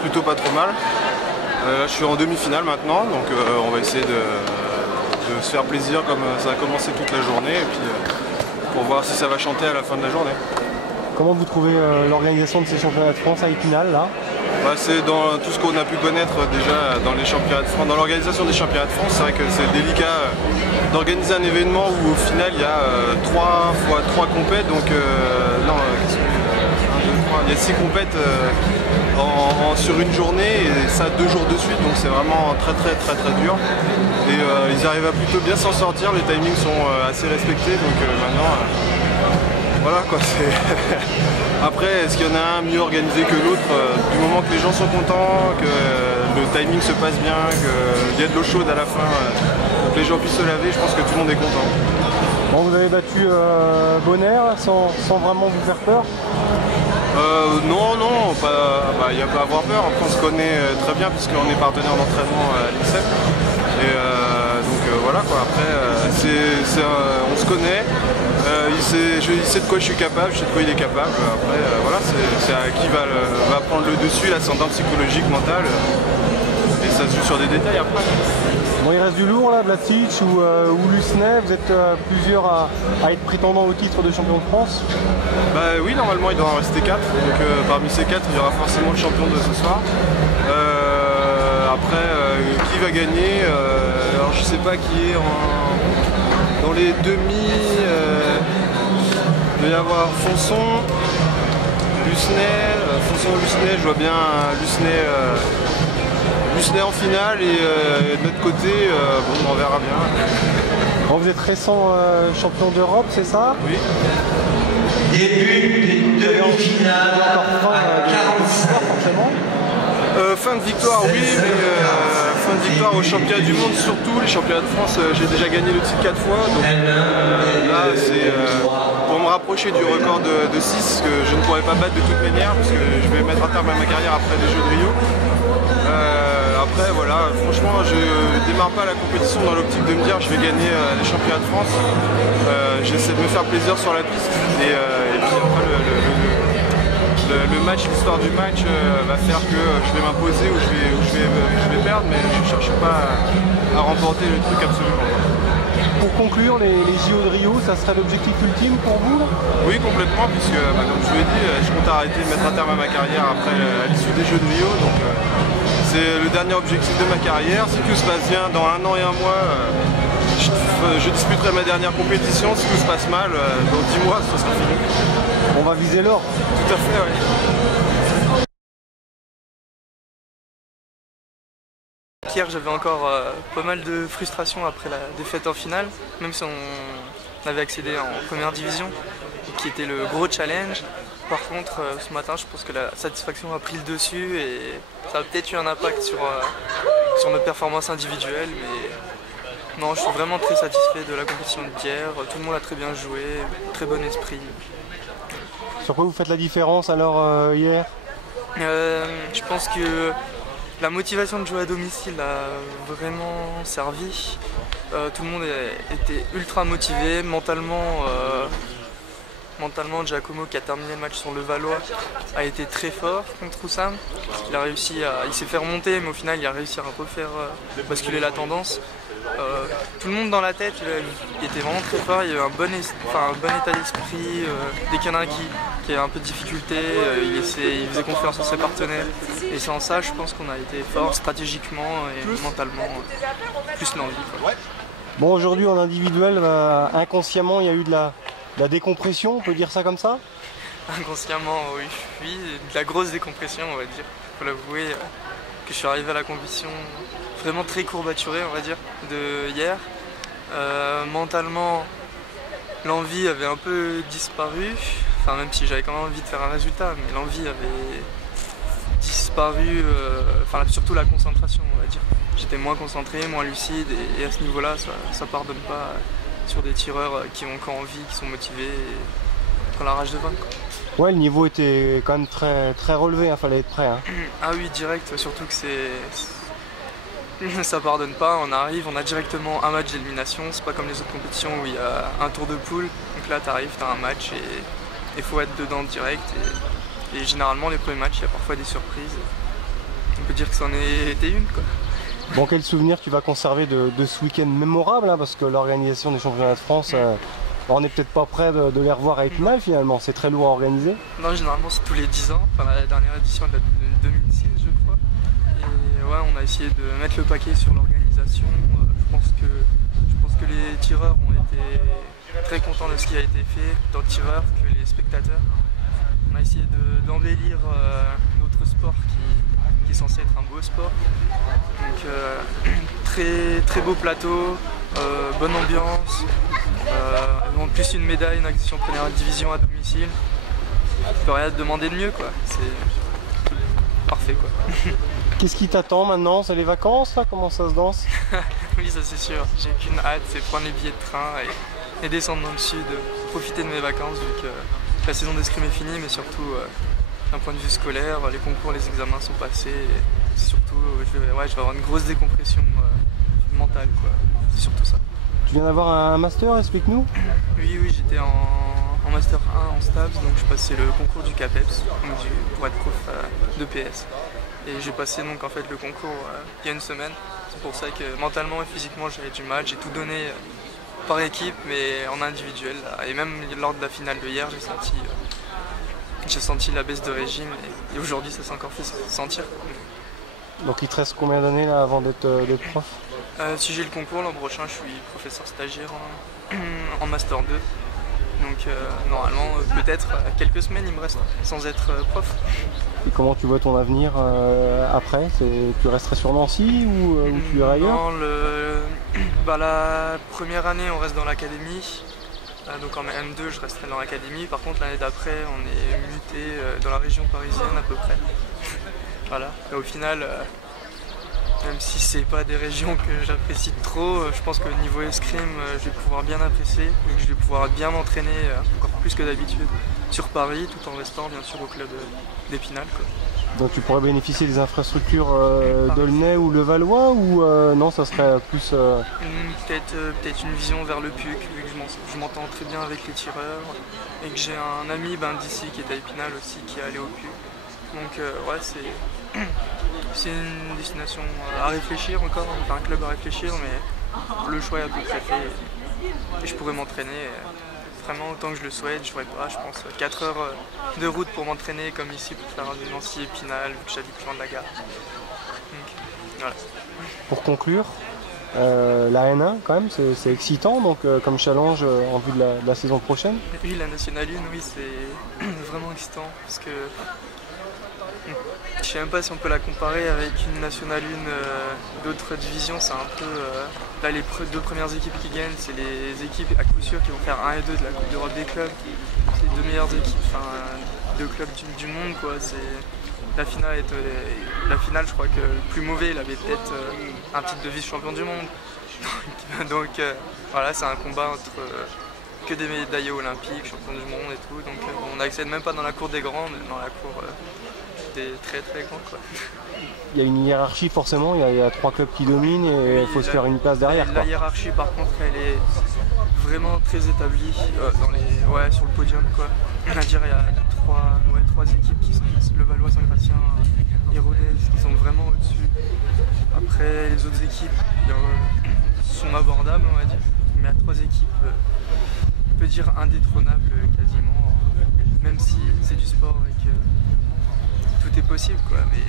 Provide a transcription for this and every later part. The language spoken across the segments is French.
plutôt pas trop mal. Là, je suis en demi-finale maintenant, donc on va essayer de se faire plaisir comme ça a commencé toute la journée, et puis pour voir si ça va chanter à la fin de la journée. Comment vous trouvez l'organisation de ces championnats de France à Épinal là? C'est dans tout ce qu'on a pu connaître déjà dans les championnats de France, dans l'organisation des championnats de France. C'est vrai que c'est délicat d'organiser un événement où au final il y a 3 fois 3 compètes, donc non, il y a 6 compètes sur une journée, et ça 2 jours de suite, donc c'est vraiment très dur. Et ils arrivent à plutôt bien s'en sortir, les timings sont assez respectés, donc maintenant voilà quoi. Après, est-ce qu'il y en a un mieux organisé que l'autre? Du moment que les gens sont contents, que le timing se passe bien, qu'il y a de l'eau chaude à la fin, pour que les gens puissent se laver, je pense que tout le monde est content. Bon, vous avez battu Bonaire sans vraiment vous faire peur? Non, il n'y a pas à avoir peur. Après, on se connaît très bien puisqu'on est partenaire d'entraînement à l'INSEP. Et donc voilà quoi. Après, on se connaît. Il sait de quoi je suis capable, je sais de quoi il est capable. Après, voilà, c'est à qui va prendre le dessus, l'ascendant psychologique, mental. Et ça se joue sur des détails après. Bon, il reste du lourd là, Vlasic ou Lucenay, vous êtes plusieurs à être prétendants au titre de champion de France? Bah oui, normalement il doit en rester 4, donc parmi ces 4 il y aura forcément le champion de ce soir. Après, qui va gagner? Alors je sais pas qui est dans les demi. Il doit y avoir Fonson, Lucenay, je vois bien Lucenay en finale, et de notre côté, bon, on verra bien. Bon, vous êtes récent champion d'Europe, c'est ça? Oui. Début des demi-finales à 45. Forcément. Fin de victoire, oui, mais fin de victoire aux championnats du monde surtout. Les championnats de France, j'ai déjà gagné le titre 4 fois, donc là c'est pour me rapprocher du record de 6 que je ne pourrais pas battre de toute manière, parce que je vais mettre un terme à ma carrière après les Jeux de Rio. Après voilà, franchement je démarre pas la compétition dans l'optique de me dire je vais gagner les championnats de France. J'essaie de me faire plaisir sur la piste, et puis après le match, l'histoire du match va faire que je vais m'imposer ou je vais perdre, mais je ne cherche pas à remporter le truc absolument. Pour conclure, les JO de Rio, ça serait l'objectif ultime pour vous? Oui, complètement, puisque comme je vous l'ai dit, je compte arrêter de mettre un terme à ma carrière après à l'issue des Jeux de Rio, donc c'est le dernier objectif de ma carrière. Si tout se passe bien, dans 1 an et 1 mois, je disputerai ma dernière compétition. Si tout se passe mal, dans 10 mois, ce sera fini. On va viser l'or. Tout à fait, oui. Hier, j'avais encore pas mal de frustration après la défaite en finale, même si on avait accédé en première division, qui était le gros challenge. Par contre, ce matin, je pense que la satisfaction a pris le dessus, et ça a peut-être eu un impact sur nos performances individuelles. Mais non, je suis vraiment très satisfait de la compétition d'hier. Tout le monde a très bien joué, très bon esprit. Sur quoi vous faites la différence alors hier? Je pense que la motivation de jouer à domicile a vraiment servi. Tout le monde était ultra motivé. Mentalement, Giacomo, qui a terminé le match sur le Valois, a été très fort contre Oussam. Il s'est fait remonter, mais au final il a réussi à refaire basculer la tendance. Tout le monde dans la tête, il était vraiment très fort. Il y avait un bon état d'esprit. Dès qu'il y en a un qui a un peu de difficulté, il faisait confiance en ses partenaires. Et sans ça, je pense qu'on a été fort stratégiquement et mentalement, plus l'envie. Bon, aujourd'hui en individuel, inconsciemment, il y a eu de la décompression, on peut dire ça comme ça? Inconsciemment, oui, de la grosse décompression, on va dire. Il faut l'avouer que je suis arrivé à la compétition vraiment très courbaturé, on va dire, de hier. Mentalement, l'envie avait un peu disparu, enfin même si j'avais quand même envie de faire un résultat, mais l'envie avait disparu, surtout la concentration, on va dire. J'étais moins concentré, moins lucide, et à ce niveau-là, ça pardonne pas sur des tireurs qui ont encore envie, qui sont motivés, et qui ont la rage de vaincre. Ouais, le niveau était quand même très relevé, il fallait être prêt. Hein. Ah oui, direct, surtout que ça pardonne pas, on arrive, on a directement un match d'élimination, c'est pas comme les autres compétitions où il y a un tour de poule, donc là t'arrives, t'as un match et il faut être dedans direct, et généralement les premiers matchs il y a parfois des surprises, on peut dire que c'en était une, quoi. Bon, quel souvenir tu vas conserver de ce week-end mémorable, hein, parce que l'organisation des championnats de France, on n'est peut-être pas prêt de les revoir à Épinal finalement, c'est très lourd à organiser. Non, généralement c'est tous les 10 ans, enfin la dernière édition elle date de 2006 je crois. Et ouais, on a essayé de mettre le paquet sur l'organisation. Je pense que les tireurs ont été très contents de ce qui a été fait, tant les tireurs que les spectateurs. On a essayé d'embellir notre sport qui est censé être un beau sport. Donc très beau plateau, bonne ambiance, en plus une médaille, une accession première division à domicile. On peut rien demander de mieux, quoi. C'est parfait, quoi. Qu'est-ce qui t'attend maintenant? C'est les vacances là? Comment ça se danse? Oui, ça c'est sûr. J'ai qu'une hâte, c'est prendre les billets de train et descendre dans le sud, profiter de mes vacances vu que la saison d'escrime est finie, mais surtout d'un point de vue scolaire, les concours, les examens sont passés. Et surtout, je vais avoir une grosse décompression mentale, quoi. C'est surtout ça. Tu viens d'avoir un master, explique-nous. Oui, j'étais en master 1 en STAPS, donc je passais le concours du CAPEPS donc pour être prof de PS. Et j'ai passé donc en fait le concours il y a une semaine. C'est pour ça que mentalement et physiquement j'avais du mal. J'ai tout donné par équipe, mais en individuel. Et même lors de la finale de hier, j'ai senti la baisse de régime. Et aujourd'hui, ça s'est encore fait sentir. Donc il te reste combien d'années là avant d'être prof? Si j'ai le concours l'an prochain, je suis professeur stagiaire en Master 2. Donc normalement, peut-être quelques semaines il me reste sans être prof. Et comment tu vois ton avenir après? Tu resterais sur Nancy ou tu irais ailleurs? Non, la première année on reste dans l'académie. Donc en M2 je resterai dans l'académie. Par contre l'année d'après on est muté dans la région parisienne à peu près. Voilà. Et au final, même si c'est pas des régions que j'apprécie trop, je pense que niveau escrime, je vais pouvoir bien apprécier, donc je vais pouvoir bien m'entraîner encore plus que d'habitude sur Paris, tout en restant bien sûr au club d'Épinal. Donc tu pourrais bénéficier des infrastructures d'Aulnay ou Levallois ou non, ça serait plus... Peut-être une vision vers le PUC, vu que je m'entends très bien avec les tireurs et que j'ai un ami d'ici qui est à Épinal aussi qui est allé au PUC. Donc ouais, c'est une destination à réfléchir encore, enfin un club à réfléchir, mais le choix est à peu près fait et je pourrais m'entraîner vraiment autant que je le souhaite. Je ferai pas, je pense, 4 heures de route pour m'entraîner comme ici pour faire un Nancy Épinal vu que j'habite loin de la gare. Donc voilà. Pour conclure, la N1 quand même c'est excitant donc comme challenge en vue de la saison prochaine. Oui, la Nationale 1, oui, c'est vraiment excitant parce que je sais même pas si on peut la comparer avec une Nationale 1 d'autres divisions. C'est un peu là les deux premières équipes qui gagnent, c'est les équipes à coup sûr qui vont faire 1 et 2 de la Coupe d'Europe des clubs. C'est les deux meilleures équipes, enfin 2 clubs du monde, quoi. La finale, je crois que le plus mauvais, il avait peut-être un titre de vice-champion du monde. Donc voilà, c'est un combat entre que des médaillés olympiques, champions du monde et tout. Donc on n'accède même pas dans la cour des grands, mais dans la cour des très très grands, quoi. Il y a une hiérarchie forcément, il y a 3 clubs qui dominent et il faut se faire une place derrière. La hiérarchie par contre elle est vraiment très établie sur le podium, quoi. On va dire il y a 3 équipes qui sont Levallois, Saint-Gratien et Rodez qui sont vraiment au-dessus. Après les autres équipes sont abordables, on va dire, mais il y a 3 équipes on peut dire indétrônables quasiment, même si c'est du sport et que tout est possible, quoi, mais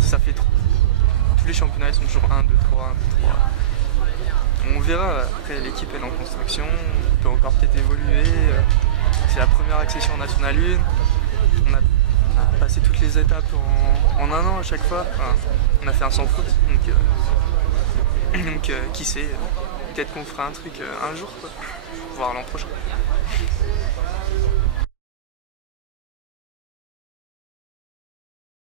ça fait trop. Tous les championnats sont toujours 1, 2, 3, 1, 2, 3. On verra, après l'équipe est en construction, on peut encore peut-être évoluer. C'est la première accession en Nationale 1. On a passé toutes les étapes en 1 an à chaque fois. Enfin, on a fait un sans faute, donc qui sait, peut-être qu'on fera un truc un jour, quoi, voire l'an prochain.